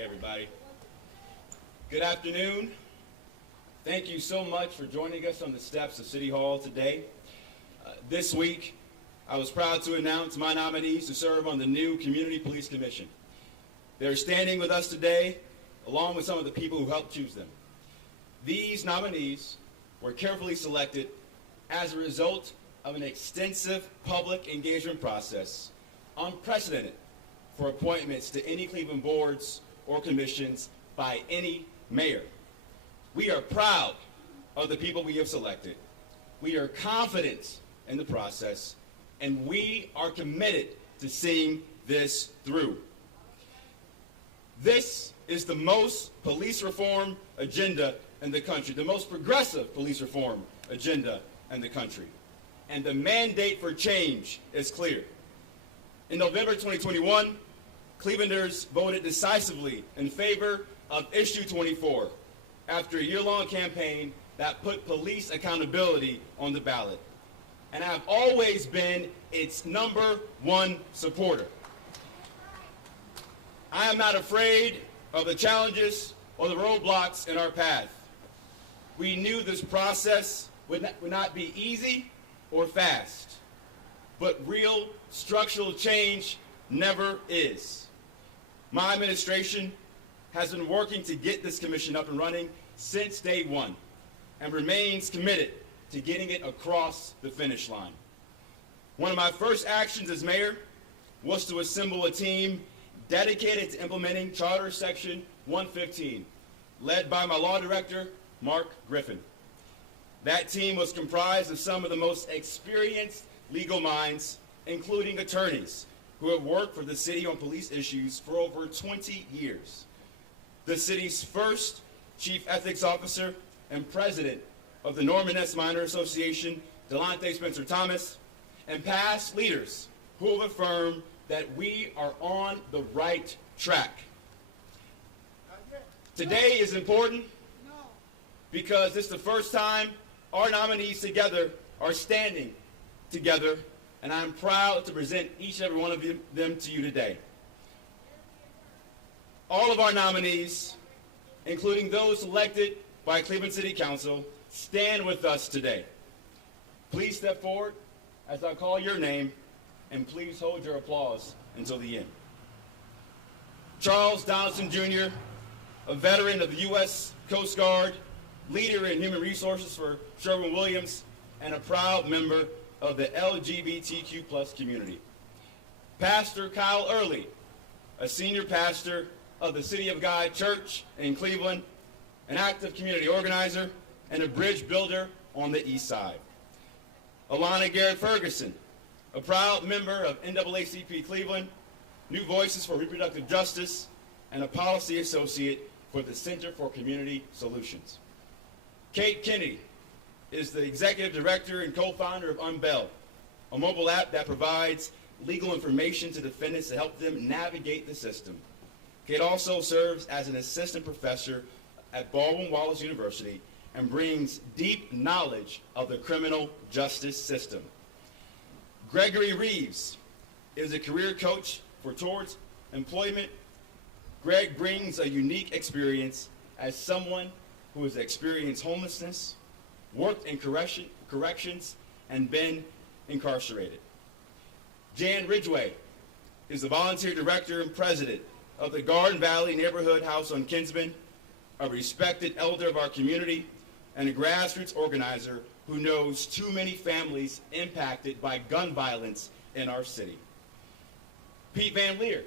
Okay, everybody. Good afternoon. Thank you so much for joining us on the steps of City Hall today. This week, I was proud to announce my nominees to serve on the new Community Police Commission. They're standing with us today, along with some of the people who helped choose them. These nominees were carefully selected as a result of an extensive public engagement process, unprecedented for appointments to any Cleveland boards or commissions by any mayor. We are proud of the people we have selected. We are confident in the process, and we are committed to seeing this through. This is the most police reform agenda in the country, the most progressive police reform agenda in the country. And the mandate for change is clear. In November 2021, Clevelanders voted decisively in favor of Issue 24 after a year-long campaign that put police accountability on the ballot. And I have always been its #1 supporter. I am not afraid of the challenges or the roadblocks in our path. We knew this process would not be easy or fast, but real structural change never is. My administration has been working to get this commission up and running since day one and remains committed to getting it across the finish line. One of my first actions as mayor was to assemble a team dedicated to implementing Charter Section 115, led by my law director, Mark Griffin. That team was comprised of some of the most experienced legal minds, including attorneys who have worked for the city on police issues for over 20 years. The city's first chief ethics officer and president of the Norman S. Minor Association, Delonte Spencer Thomas, and past leaders who have affirmed that we are on the right track. Today is important because this is the first time our nominees together are standing together, and I'm proud to present each and every one of them to you today. All of our nominees, including those elected by Cleveland City Council, stand with us today. Please step forward as I call your name, and please hold your applause until the end. Charles Donaldson, Jr., a veteran of the U.S. Coast Guard, leader in human resources for Sherwin-Williams, and a proud member of the LGBTQ+ community. Pastor Kyle Early, a senior pastor of the City of God Church in Cleveland, an active community organizer, and a bridge builder on the East Side. Alana Garrett Ferguson, a proud member of NAACP Cleveland, New Voices for Reproductive Justice, and a policy associate for the Center for Community Solutions. Kate Kennedy is the executive director and co-founder of Unbell, a mobile app that provides legal information to defendants to help them navigate the system. Kate also serves as an assistant professor at Baldwin-Wallace University and brings deep knowledge of the criminal justice system. Gregory Reeves is a career coach for towards employment. Greg brings a unique experience as someone who has experienced homelessness, worked in corrections, and been incarcerated. Jan Ridgway is the volunteer director and president of the Garden Valley Neighborhood House on Kinsman, a respected elder of our community, and a grassroots organizer who knows too many families impacted by gun violence in our city. Pete Van Leer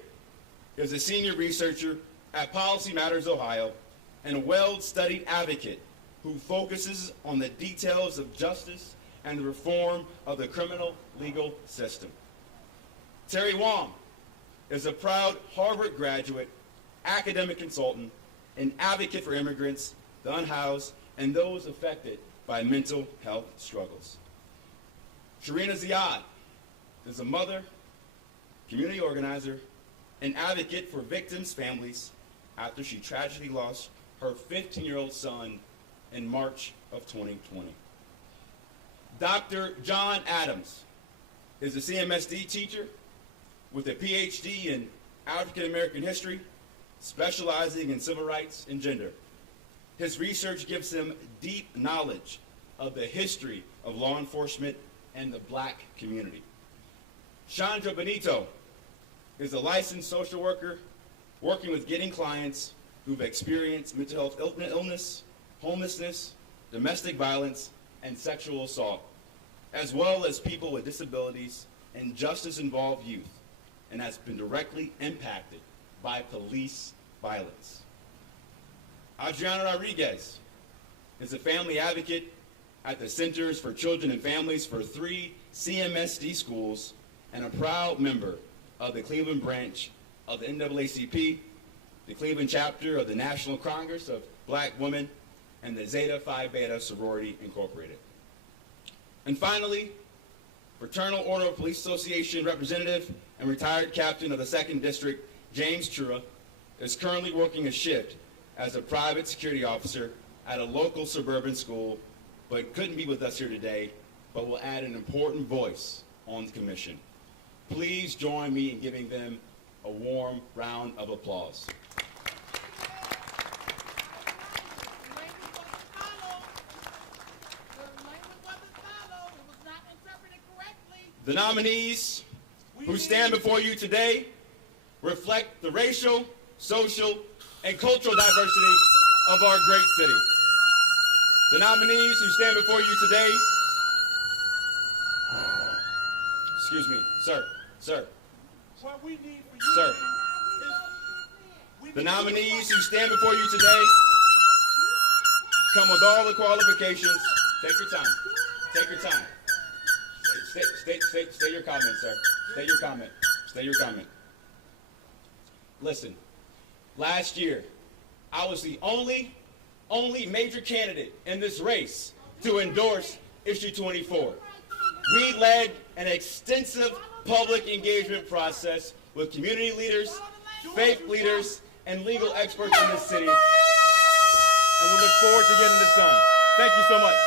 is a senior researcher at Policy Matters Ohio and a well-studied advocate who focuses on the details of justice and the reform of the criminal legal system. Terry Wong is a proud Harvard graduate, academic consultant, and advocate for immigrants, the unhoused, and those affected by mental health struggles. Sharina Ziad is a mother, community organizer, and advocate for victims' families after she tragically lost her 15-year-old son in March of 2020. Dr. John Adams is a CMSD teacher with a PhD in African American history, specializing in civil rights and gender. His research gives him deep knowledge of the history of law enforcement and the Black community. Chandra Benito is a licensed social worker working with getting clients who've experienced mental health illness, homelessness, domestic violence, and sexual assault, as well as people with disabilities and justice-involved youth, and has been directly impacted by police violence. Adriana Rodriguez is a family advocate at the Centers for Children and Families for 3 CMSD schools and a proud member of the Cleveland branch of the NAACP, the Cleveland chapter of the National Congress of Black Women, and the Zeta Phi Beta Sorority Incorporated. And finally, Fraternal Order of Police Association representative and retired captain of the 2nd District, James Chura, is currently working a shift as a private security officer at a local suburban school, but couldn't be with us here today, but will add an important voice on the commission. Please join me in giving them a warm round of applause. The nominees who stand before you today reflect the racial, social, and cultural diversity of our great city. The nominees who stand before you today, excuse me, sir. What we need for you, Sir. The nominees who stand before you today come with all the qualifications. Take your time. Take your time. Stay your comment, sir. Stay your comment. Stay your comment. Listen, last year, I was the only major candidate in this race to endorse Issue 24. We led an extensive public engagement process with community leaders, faith leaders, and legal experts in this city. And we look forward to getting this done. Thank you so much.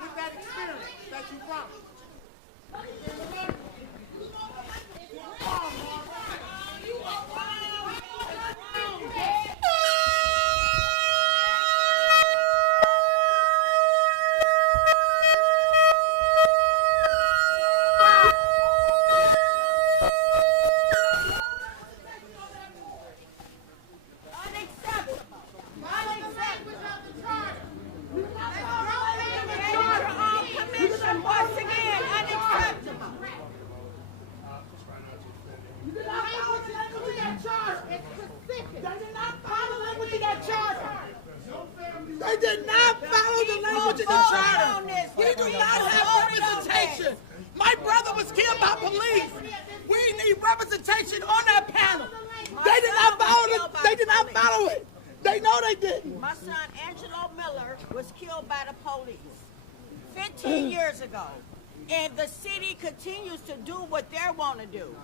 With that experience that you promised. They did not follow the language of the charter. We do not have representation. My brother was killed by police. We need representation on that panel. They did not follow it. They did not follow it. They know they didn't. My son Angelo Miller was killed by the police 15 years ago. And the city continues to do what they want to do.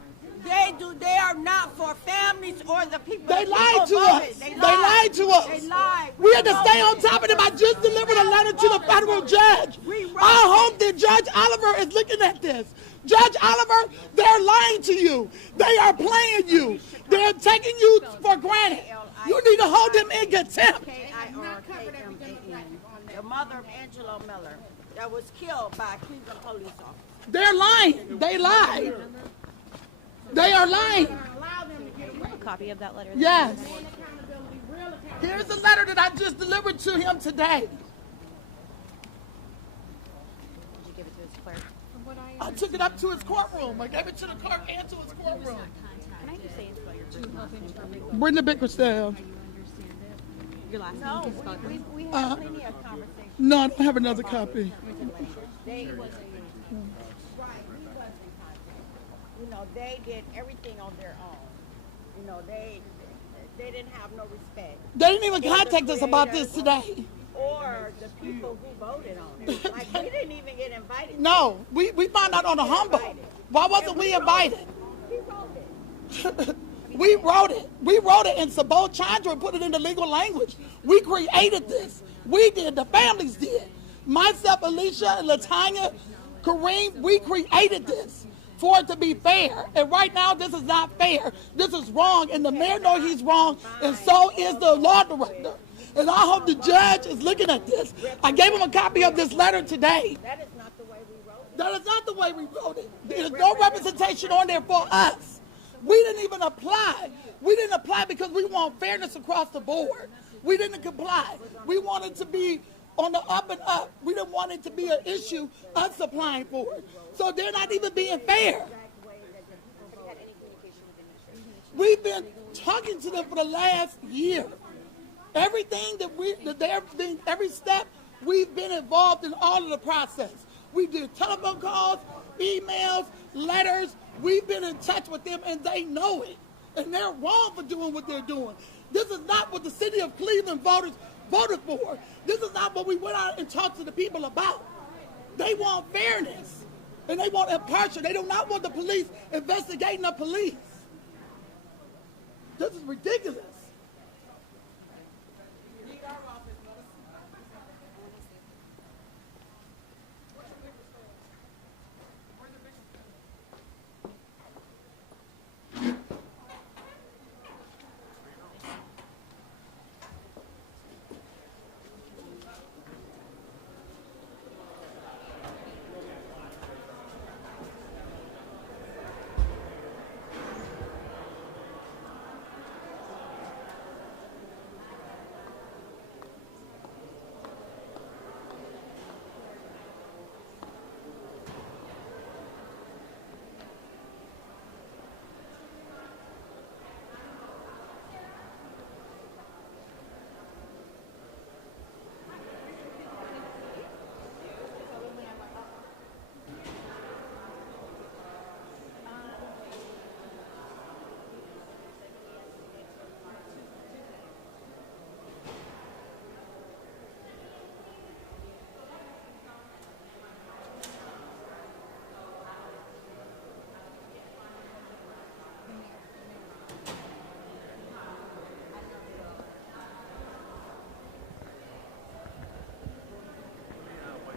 They are not for families or the people. They lied to us. They lied to us. They lied. We had to stay on top of them. I just delivered a letter to the federal judge. I hope that Judge Oliver is looking at this. Judge Oliver, they're lying to you. They are playing you. They're taking you for granted. You need to hold them in contempt. K-I-R-K-M-A-N. The mother of Angelo Miller that was killed by a Cleveland police officer. They're lying. They lied. They are lying. A copy of that letter? Yes. Here's a letter that I just delivered to him today. Did you give it to his clerk? I took it up to his courtroom. I gave it to the clerk and to his courtroom. Can I just say it's about your first last name? Brenda Bickerstaff. Your last No, name is spelled we had plenty of conversations. No, I don't have another copy. They wasn't right. He wasn't in contact. You know, they did everything on their own. You know, they didn't have no respect. They didn't even contact us about this today. or the people who voted on it. Like, we didn't even get invited. No, we found out on the humble. Why wasn't we invited? He wrote it. We wrote it. We wrote it in Sabot Chandra and put it into legal language. We created this. We did. The families did. Myself, Alicia, and Latanya, Kareem, we created this for it to be fair. And right now, this is not fair. This is wrong. And the mayor knows he's wrong, and so is the law director. And I hope the judge is looking at this. I gave him a copy of this letter today. That is not the way we wrote it. That is not the way we wrote it. There's no representation on there for us. We didn't even apply. We didn't apply because we want fairness across the board. We didn't comply. We wanted to be on the up and up. We didn't want it to be an issue us applying for it. So they're not even being fair. We've been talking to them for the last year. Everything every step, we've been involved in all of the process. We did telephone calls, emails, letters. We've been in touch with them, and they know it. And they're wrong for doing what they're doing. This is not what the city of Cleveland voters voted for. This is not what we went out and talked to the people about. They want fairness, and they want impartial. They do not want the police investigating the police. This is ridiculous.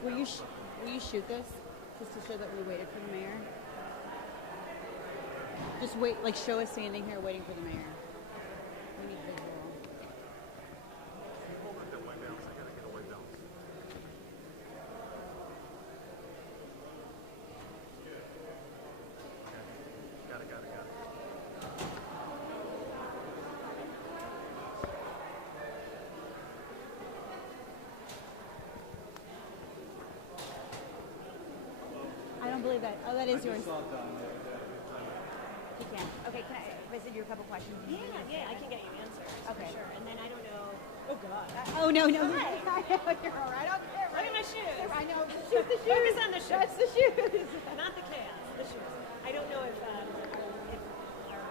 Will you shoot this just to show that we waited for the mayor? Just wait, like show us standing here waiting for the mayor. We need visual. I don't believe that. Oh, that is yours. You can. Okay, can I visit you a couple questions? Yeah, I can get you answers. Okay. For sure. And then I don't know. Oh God. Oh no, no. Hi. You're all right. Okay. Look at my shoes. I know. Shoot the shoes. Focus on the shoes. That's the shoes. Not the chaos. The shoes. I don't know if our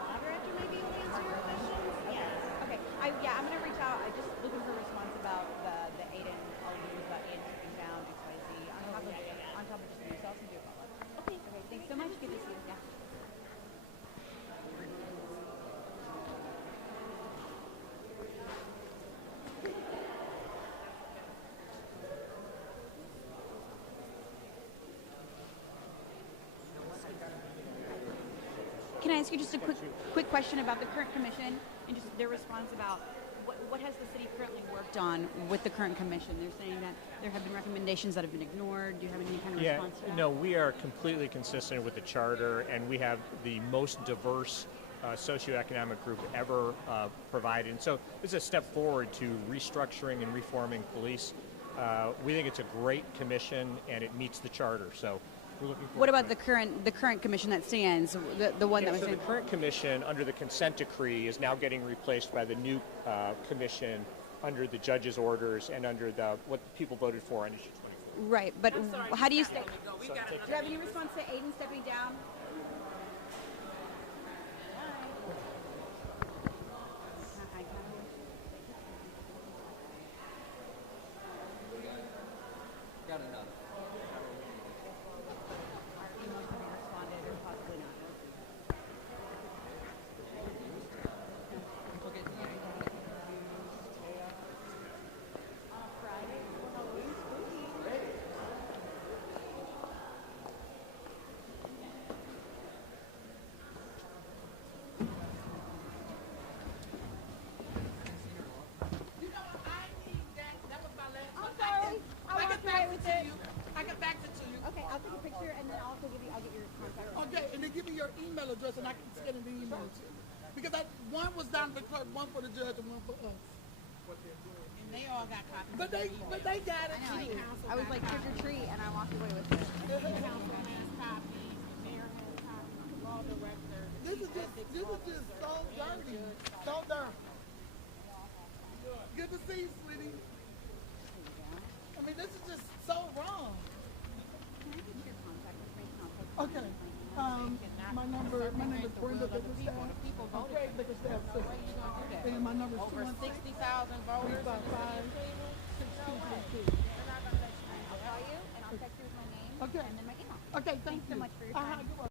moderator may be able to answer your questions. Yeah. Okay. I'm gonna reach out. I'm just looking for a response about the Aiden, all of you about Aiden stripping down XYZ on top of just the yourself and do a follow-up. Okay. Okay. Thanks so much. Good to see you. Yeah. Can I ask you just a quick question about the current commission and just their response about what has the city currently worked on with the current commission? They're saying that there have been recommendations that have been ignored. Do you have any kind of response to that? No, we are completely consistent with the charter, and we have the most diverse socioeconomic group ever provided. And so this is a step forward to restructuring and reforming police. We think it's a great commission, and it meets the charter. So we're looking forward. What about the current commission that stands, the one that was so in? the current commission under the consent decree is now getting replaced by the new commission under the judge's orders and under what people voted for on issue 24. Right, but how do you stay? Do you have any response to Aiden stepping down? got enough. Are emails to be responded or possibly not? Okay. You know what? I need that. That was my last one. sorry. I I walked can fax away it with to it. you. I can fax it to you. Okay, I'll take a picture and then I'll also I'll get your contact. Okay, and then give me your email address and I can send it in email to you. Because one was down for the clerk, one for the judge, and one for us. And they all got copies. But they got it I know. too. I was like trick or treat and I walked away with it. Council has copies, mayor has copies, law director. This is just so dirty. So dirty. Good to see you, sweetie. I mean, this is just so wrong. Can I get your contact information? I'll text you Okay. my email. My number is Brenda Bickerstaff. Okay, Bickerstaff. And my number is 216 60,000 voters. 355 6232. I'll call you and I'll text you with my name Okay. and then my email. Okay, thank Thanks you. so much for your time. You're welcome.